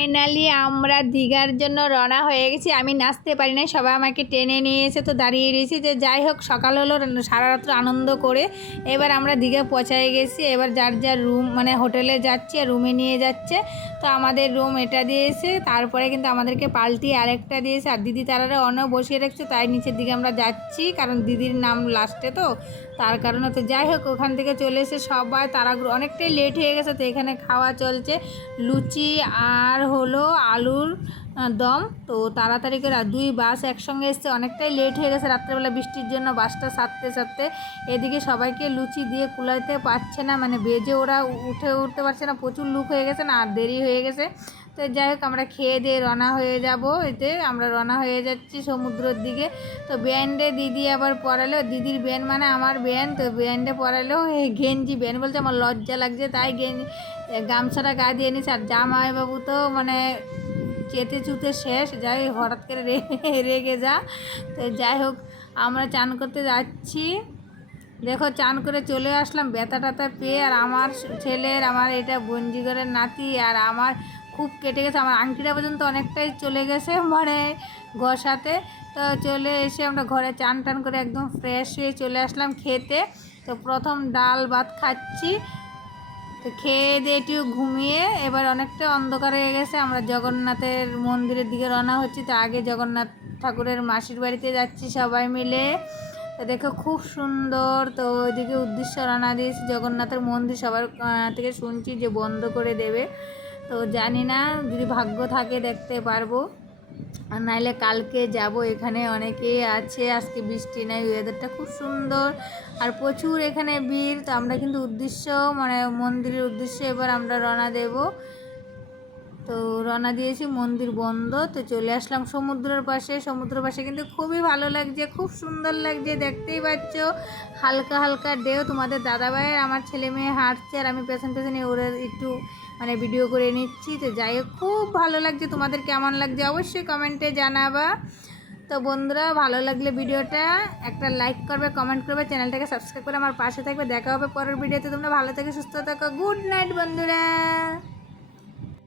Finally আমরা দীঘার জন্য রওনা হয়ে গেছি। আমি নাচতে পারি না সবাই আমাকে টেনে নিয়ে এসে তো দাঁড়িয়ে রয়েছি। যে যাই হোক, সকাল হলো সারা রাত্র আনন্দ করে এবার আমরা দীঘা পৌঁছায় গেছি। এবার যার যার রুম মানে হোটেলে যাচ্ছে রুমে নিয়ে যাচ্ছে। তো আমাদের রুম এটা দিয়েছে, তারপরে কিন্তু আমাদেরকে পাল্টি আরেকটা দিয়েছে। আর দিদি তারারে অন্য বসিয়ে রাখছে, তাই নিচের দিকে আমরা যাচ্ছি, কারণ দিদির নাম লাস্টে তো। তার কারণে তো যাই হোক, ওখান থেকে চলে এসে সবাই তারাগুলো অনেকটাই লেট হয়ে গেছে তো এখানে খাওয়া চলছে। লুচি আর হলো আলুর দম। তো তাড়াতাড়ি করে দুই বাস একসঙ্গে এসছে, অনেকটাই লেট হয়ে গেছে রাত্রেবেলা বৃষ্টির জন্য বাসটা সারতে সারতে। এদিকে সবাইকে লুচি দিয়ে কুলাইতে পারছে না মানে বেজে ওরা উঠে উঠতে পারছে না, প্রচুর লুক হয়ে গেছে না, আর দেরি হয়ে গেছে। তো যাই হোক, আমরা খেয়ে দিয়ে রওনা হয়ে যাব। এতে আমরা রওনা হয়ে যাচ্ছি সমুদ্রের দিকে। তো ব্যান্ডে দিদি আবার পড়ালো। দিদির ব্যান্ড মানে আমার ব্যান্ড। তো ব্যান্ডে এই গেঞ্জি ব্যান্ড বলছে আমার লজ্জা লাগছে, তাই গেঞ্জি গামছাটা গায়ে দিয়ে নিচ্ছে আর জামাইবাবু তো মানে চেতে চুতে শেষ। যাই হঠাৎ করে রেগে যা। তো যাই হোক, আমরা চান করতে যাচ্ছি। দেখো, চান করে চলে আসলাম। ব্যথা টাথা পেয়ে আর আমার ছেলের, আমার এটা বঞ্জিগরের নাতি আর আমার খুব কেটে গেছে। আমার আংটিটা পর্যন্ত অনেকটাই চলে গেছে মানে ঘষাতে তো চলে এসে আমরা ঘরে চান টান করে একদম ফ্রেশ হয়ে চলে আসলাম খেতে। তো প্রথম ডাল ভাত খাচ্ছি। তো খেয়ে দিয়ে একটু ঘুমিয়ে এবার অনেকটা অন্ধকার হয়ে গেছে। আমরা জগন্নাথের মন্দিরের দিকে রওনা হচ্ছি। তো আগে জগন্নাথ ঠাকুরের মাসির বাড়িতে যাচ্ছি সবাই মিলে। তো দেখো খুব সুন্দর। তো ওইদিকে উদ্দেশ্য রানা দিয়েছি। জগন্নাথের মন্দির সবার থেকে শুনছি যে বন্ধ করে দেবে। তো জানি না, যদি ভাগ্য থাকে দেখতে পারব। আর নাহলে কালকে যাব, এখানে অনেকেই আছে, আজকে বৃষ্টি নাই ওয়েদারটা খুব সুন্দর। আর প্রচুর এখানে ভিড়, তো আমরা কিন্তু উদ্দেশ্য মানে মন্দিরের উদ্দেশ্যে এবার আমরা রওনা দেব। তো রওনা দিয়েছি মন্দির বন্ধ, তো চলে আসলাম সমুদ্রের পাশে। সমুদ্রের পাশে কিন্তু খুবই ভালো লাগছে, খুব সুন্দর লাগছে, দেখতেই পাচ্ছ। হালকা হালকা ডেও তোমাদের দাদাভাইয়ের, আমার ছেলে মেয়ে হাঁটছে আর আমি পেছন পেছনে ওরা একটু মানে ভিডিও করে নিচ্ছি। তো যাই হোক, খুব ভালো লাগছে। তোমাদের কেমন লাগছে অবশ্যই কমেন্টে জানাবা। তো বন্ধুরা, ভালো লাগলে ভিডিওটা একটা লাইক করবে কমেন্ট করবে, চ্যানেলটাকে সাবস্ক্রাইব করে আমার পাশে থাকবে। দেখা হবে পরের ভিডিওতে তোমরা ভালো থেকে, সুস্থ থাকো। গুড নাইট বন্ধুরা।